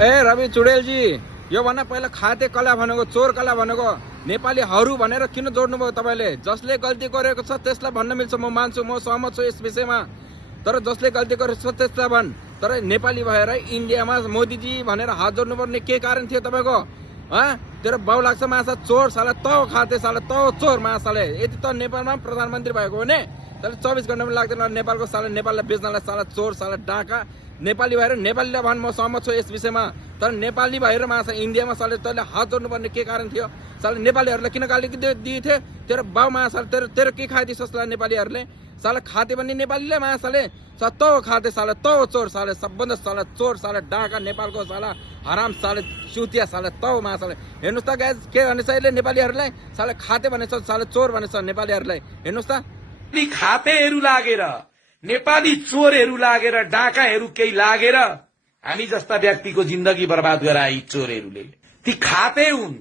ए रवि चुडेलजी, यो भन्न पहिला खाते कला भनेको चोर कला भनेको नेपालीहरू भनेर किन जोड्नुभयो तपाईँले? जसले गल्ती गरेको छ त्यसलाई भन्न मिल्छ, म मान्छु, म सहमत छु यस विषयमा। तर जसले गल्ती गरेको छ त्यसलाई भन्। तर नेपाली भएर इन्डियामा मोदीजी भनेर हात जोड्नुपर्ने के कारण थियो तपाईँको? तेरो बाउ लाग्छ माछा चोर साला, तँ खाते साला, तँ चोर माछाले। यति त नेपालमा प्रधानमन्त्री भएको भने तर 24 घण्टा पनि लाग्दैन नेपालको साला, नेपाललाई बेच्नलाई साला चोर साला डाका। नेपाली भएर नेपालीलाई भन्, म सहमत छु यस विषयमा। तर नेपाली भएर माछा इन्डियामा साले तैँले हात जोड्नुपर्ने के कारण थियो? साले नेपालीहरूलाई किन गाली दिए? तेरो बाउ माछा तेरो के खाइदियोस् साला नेपालीहरूले? साला खाते पनि नेपालीले माछाले तँ खाते साला, तँ चोर साले, सबभन्दा साला चोर साला डाका नेपालको साला हराम साले चुतिया साले, तँ माछाले। हेर्नुहोस् त गाइज के भनेछ यसले नेपालीहरूलाई? साले खाते भनेछ, साले चोर भनेछ नेपालीहरूलाई। हेर्नुहोस् त खातेहरू लागेर, नेपाली चोरहरू लागेर, डाकाहरू केही लागेर हामी जस्ता व्यक्तिको जिन्दगी बर्बाद गराए यी चोरहरूले। ती खाते हुन्।